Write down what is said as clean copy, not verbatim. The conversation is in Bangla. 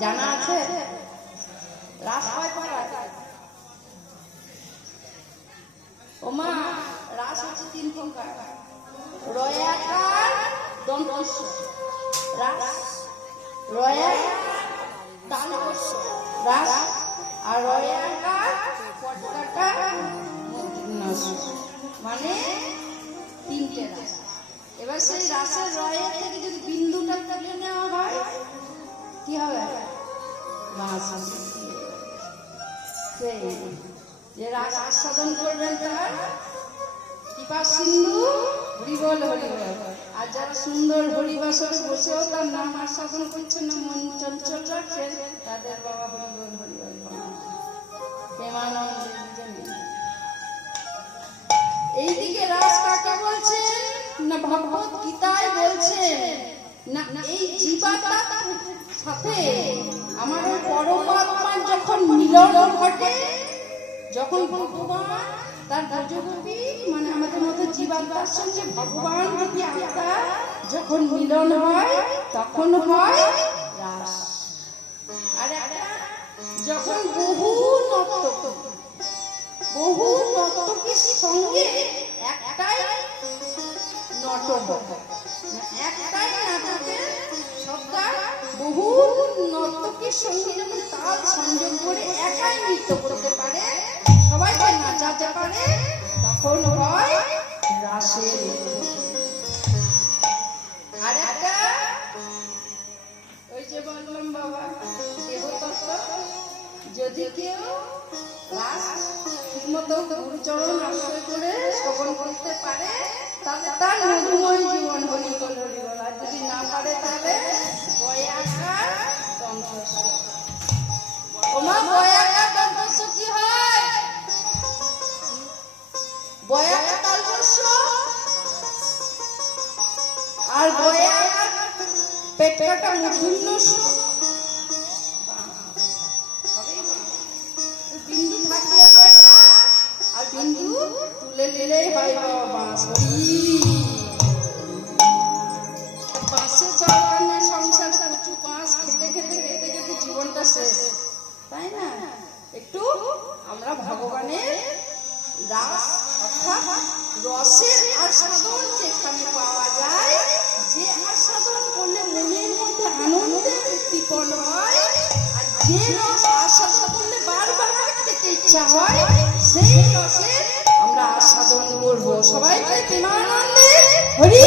জানা আছে রাস কয় প্রকার? ওমা রাস হচ্ছে 3 প্রকার। রয়াকার দন্তস্য রাস, রয়াকার তালস্য রাস, আর রয়াকার পটকাটা মানে 3টে রাস। এবার সেই রাসের রয়ের থেকে যদি বিন্দুটা তুলে নেওয়া হয় কি হবে? সেই যে রাস আস্বাদন করবেন তার কৃপা সিন্ধু হরিবল হরিবল। আর যারা সুন্দর হরিবাসরে বসেও তার নাম আস্বাদন করছেন না, মন চঞ্চল রাখছেন, তাদের বাবা হরিবল হরিবল প্রেমানন্দ। এইদিকে রাস কাকে বলছেন না ভগবত গীতায় বলছেন না, এই জীবাত্মার সাথে আমার ওই পরমাত্মার যখন মিলন ঘটে, যখন ভগবান তার গজগোপী মানে আমাদের মতো জীবাত্মার সঙ্গে ভগবান রূপী আত্মা যখন মিলন হয় তখন হয় রাস। আর যখন বহু নর্তকীর সঙ্গে একটাই নাটক, একটাই নাটকের সত্তার বহু নর্তকীর সঙ্গে যখন তাল সংযোগ করে একাই নৃত্য করতে পারে, সবাইকে নাচাতে পারে, তখন হয় রাসের। মতো গুরুচরণ আশ্রয় করে শ্রবণ করতে পারে তাহলে তার মধুময় জীবন হরি বল হরি বল। আর যদি না পারে তাহলে বয়াকার দন্তস্য। ওমা বয়াকার দন্তস্য কি হয়? বয়াকার তালবস্য আর বয়াকার পেট কাটা মূর্ধন্যস্য। বিন্দু থাকলে হয় বাঁশ, আর বিন্দু তুলে নিলেই হয় বাঁশ। বাঁশের চরকানে সংসার কচু বাঁশ খেতে খেতে খেতে খেতে জীবনটা শেষ, তাই না? একটু আমরা ভগবানের রাস অর্থাৎ রসের আস্বাদন যেখানে পাওয়া যায়, যে আস্বাদন করলে মনের মধ্যে আনন্দের উদ্দীপন হয়, আর যে রস আস্বাদন করলে বারবার খেতে ইচ্ছা হয়, সেই রসের আমরা আস্বাদন করবো। সবাইকে প্রেমানন্দে হরি